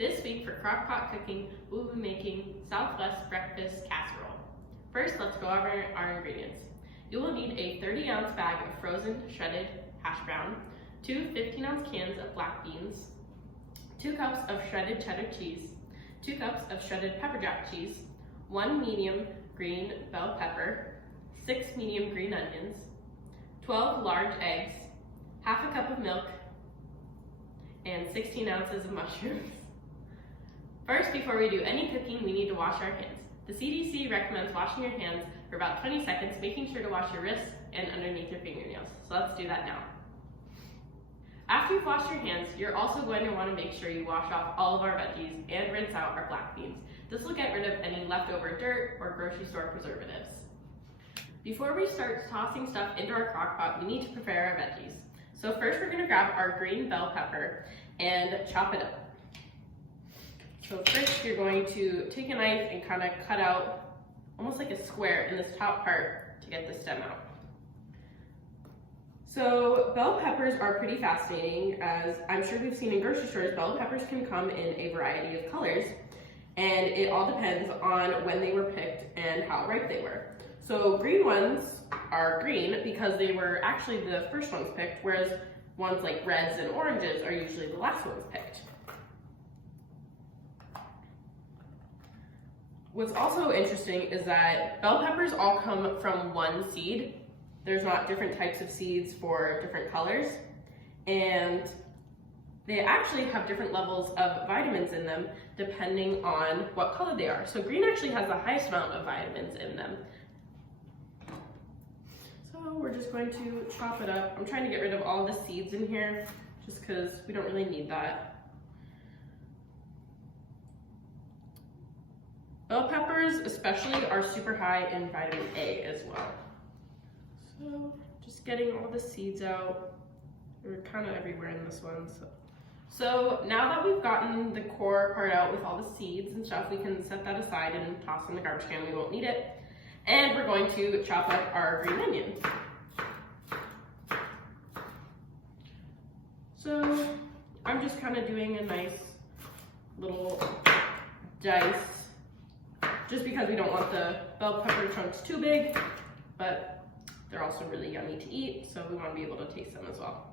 This week for crockpot cooking, we'll be making Southwest breakfast casserole. First, let's go over our ingredients. You will need a 30-ounce bag of frozen shredded hash brown, 2 15-ounce cans of black beans, 2 cups of shredded cheddar cheese, 2 cups of shredded pepper jack cheese, 1 medium green bell pepper, 6 medium green onions, 12 large eggs, half a cup of milk, and 16 ounces of mushrooms. First, before we do any cooking, we need to wash our hands. The CDC recommends washing your hands for about 20 seconds, making sure to wash your wrists and underneath your fingernails. So let's do that now. After you've washed your hands, you're also going to want to make sure you wash off all of our veggies and rinse out our black beans. This will get rid of any leftover dirt or grocery store preservatives. Before we start tossing stuff into our crock pot, we need to prepare our veggies. So first we're going to grab our green bell pepper and chop it up. So first you're going to take a knife and kind of cut out almost like a square in this top part to get the stem out. So bell peppers are pretty fascinating, as I'm sure we've seen in grocery stores. Bell peppers can come in a variety of colors, and it all depends on when they were picked and how ripe they were. So green ones are green because they were actually the first ones picked, whereas ones like reds and oranges are usually the last ones picked. What's also interesting is that bell peppers all come from one seed. There's not different types of seeds for different colors, and they actually have different levels of vitamins in them depending on what color they are. So green actually has the highest amount of vitamins in them. So we're just going to chop it up. I'm trying to get rid of all the seeds in here just because we don't really need that. Bell peppers especially are super high in vitamin A as well. So just getting all the seeds out. They're kind of everywhere in this one. So now that we've gotten the core part out with all the seeds and stuff, we can set that aside and toss in the garbage can. We won't need it. And we're going to chop up our green onion. So I'm just kind of doing a nice little dice, just because we don't want the bell pepper chunks too big, but they're also really yummy to eat, so we want to be able to taste them as well.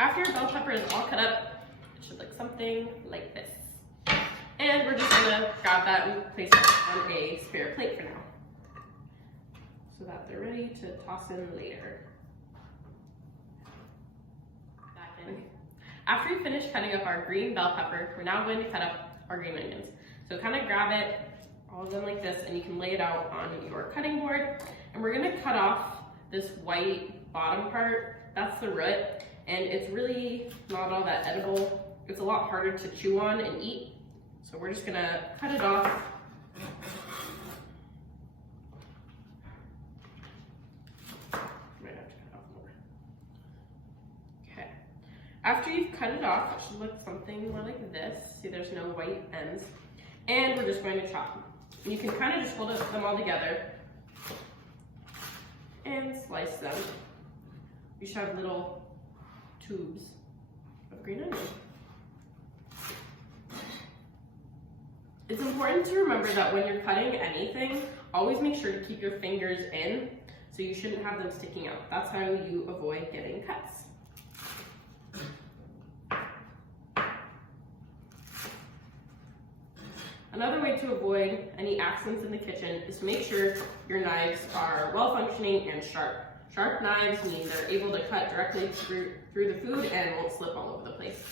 After your bell pepper is all cut up, it should look something like this. And we're just gonna grab that and place it on a spare plate for now, so that they're ready to toss in later. Back in. After we finish cutting up our green bell pepper, we're now going to cut up our green onions. So kind of grab it, all of them like this, and you can lay it out on your cutting board. And we're gonna cut off this white bottom part. That's the root, and it's really not all that edible. It's a lot harder to chew on and eat. So we're just gonna cut it off. Might have to cut off more. Okay. After you've cut it off, it should look something more like this. See, there's no white ends. And we're just going to chop them. And you can kind of just hold them all together and slice them. You should have little tubes of green onion. It's important to remember that when you're cutting anything, always make sure to keep your fingers in, so you shouldn't have them sticking out. That's how you avoid getting cuts. Another way to avoid any accidents in the kitchen is to make sure your knives are well functioning and sharp. Sharp knives mean they're able to cut directly through the food and won't slip all over the place.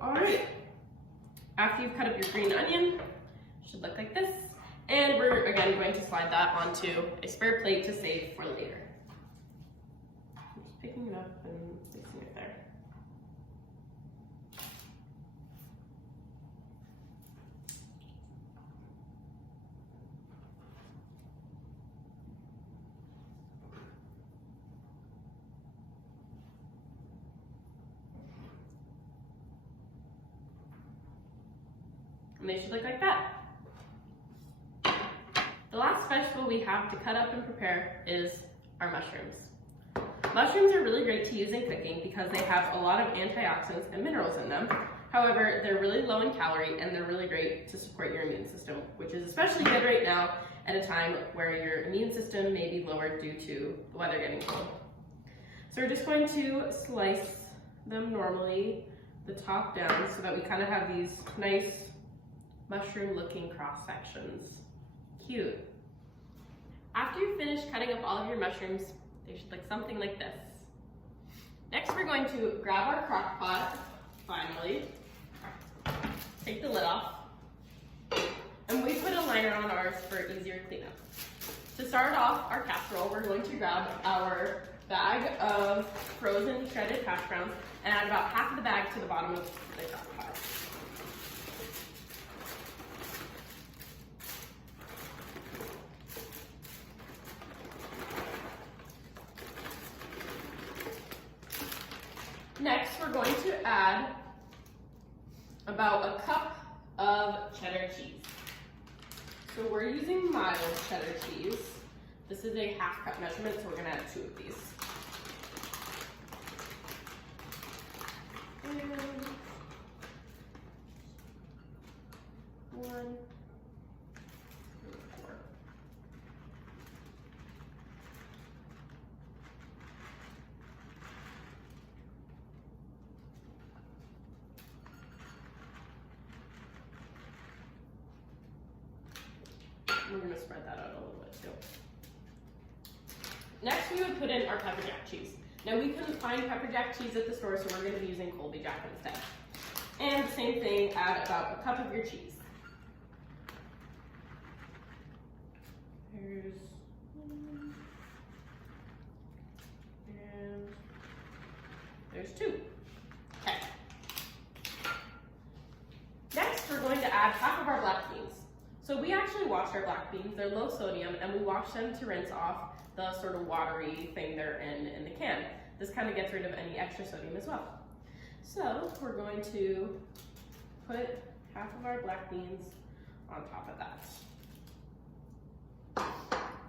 All right, after you've cut up your green onion, it should look like this. And we're again going to slide that onto a spare plate to save for later. I'm just picking it up and placing it there. and they should look like that. The last vegetable we have to cut up and prepare is our mushrooms. Mushrooms are really great to use in cooking because they have a lot of antioxidants and minerals in them. However, they're really low in calorie and they're really great to support your immune system, which is especially good right now at a time where your immune system may be lowered due to the weather getting cold. So we're just going to slice them normally, the top down, so that we kind of have these nice mushroom looking cross sections. Cute. After you finish cutting up all of your mushrooms, they should look something like this. Next, we're going to grab our crock pot, finally, take the lid off, and we put a liner on ours for easier cleanup. To start off our casserole, we're going to grab our bag of frozen shredded hash browns and add about half of the bag to the bottom of the crock pot. Next, we're going to add about a cup of cheddar cheese. So we're using mild cheddar cheese. This is a half cup measurement, so we're gonna add 2 of these. And 1, 4. We're going to spread that out a little bit too. Next, we would put in our pepper jack cheese. Now, we couldn't find pepper jack cheese at the store, so we're going to be using Colby Jack instead. And the same thing, add about a cup of your cheese. There's 1, and there's 2. Okay. Next, we're going to add half of our black beans. So we actually wash our black beans. They're low sodium, and we wash them to rinse off the sort of watery thing they're in the can. This kind of gets rid of any extra sodium as well. So we're going to put half of our black beans on top of that.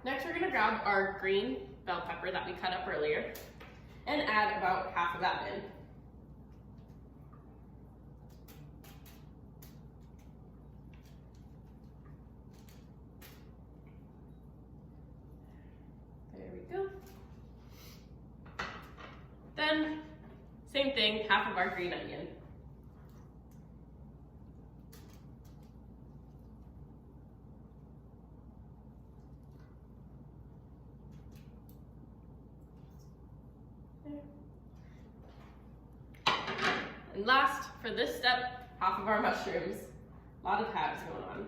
Next, we're gonna grab our green bell pepper that we cut up earlier and add about half of that in. There we go. Then, same thing, half of our green onion. And last, for this step, half of our mushrooms. A lot of halves going on.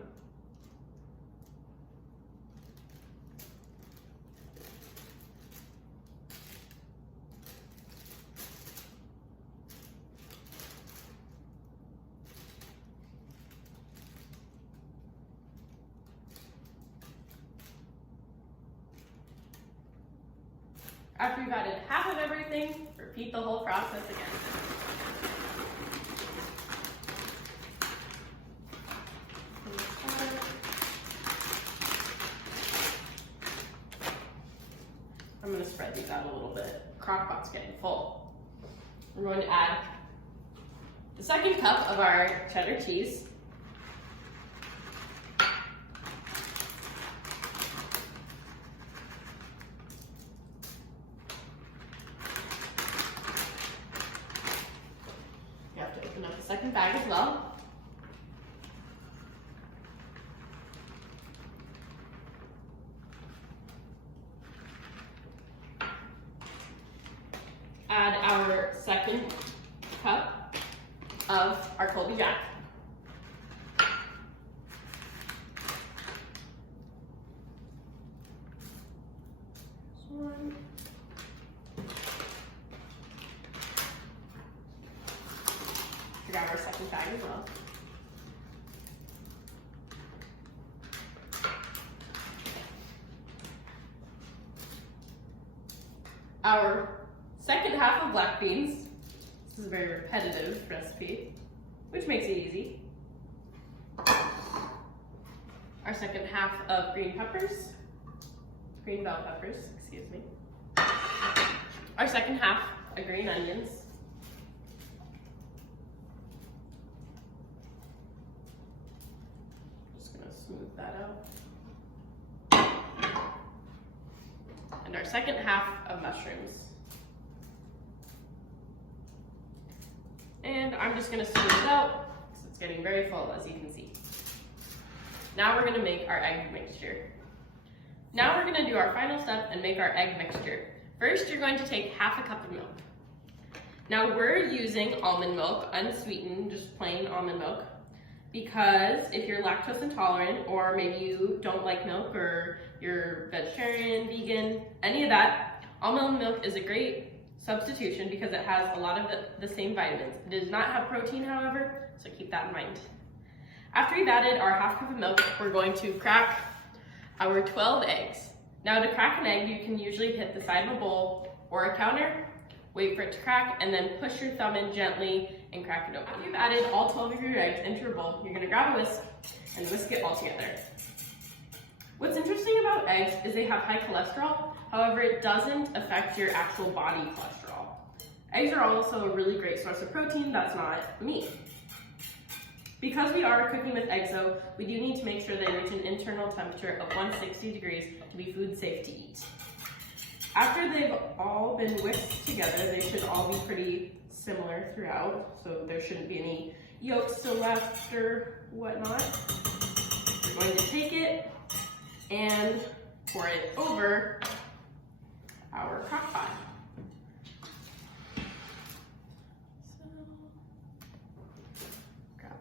After you've added half of everything, repeat the whole process again. I'm going to spread these out a little bit. Crockpot's getting full. We're going to add the second cup of our cheddar cheese. You have to open up the second bag as well. Add our second cup of our Colby Jack. One. Grab our second bag as well. Our second half of black beans. This is a very repetitive recipe, which makes it easy. Our second half of green bell peppers, excuse me. Our second half of green onions. Just gonna smooth that out. And our second half of mushrooms. And I'm just gonna smooth it out because it's getting very full, as you can see. Now we're gonna make our egg mixture. Now we're gonna do our final step and make our egg mixture. First, you're going to take half a cup of milk. Now we're using almond milk, unsweetened, just plain almond milk, because if you're lactose intolerant, or maybe you don't like milk, or you're vegetarian, vegan, any of that, almond milk is a great substitution because it has a lot of the same vitamins. It does not have protein, however, so keep that in mind. After we've added our half cup of milk, we're going to crack our 12 eggs. Now to crack an egg, you can usually hit the side of a bowl or a counter, wait for it to crack, and then push your thumb in gently and crack it open. After you've added all 12 of your eggs into your bowl, you're gonna grab a whisk and whisk it all together. What's interesting about eggs is they have high cholesterol, however, it doesn't affect your actual body cholesterol. Eggs are also a really great source of protein that's not meat. Because we are cooking with eggs though, we do need to make sure they reach an internal temperature of 160 degrees to be food safe to eat. After they've all been whisked together, they should all be pretty similar throughout, so there shouldn't be any yolks still left or whatnot. We're going to take it and pour it over our crock pot.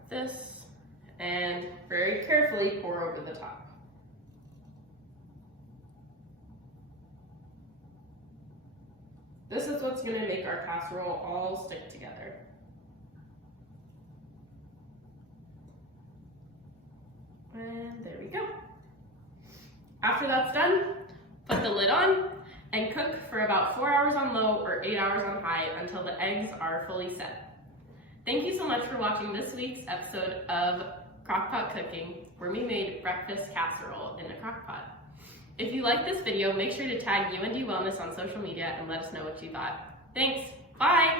This and very carefully pour over the top. This is what's going to make our casserole all stick together. And there we go. After that's done, put the lid on and cook for about 4 hours on low or 8 hours on high until the eggs are fully set. Thank you so much for watching this week's episode of Crockpot Cooking, where we made breakfast casserole in a crockpot. If you like this video, make sure to tag UND Wellness on social media and let us know what you thought. Thanks, bye!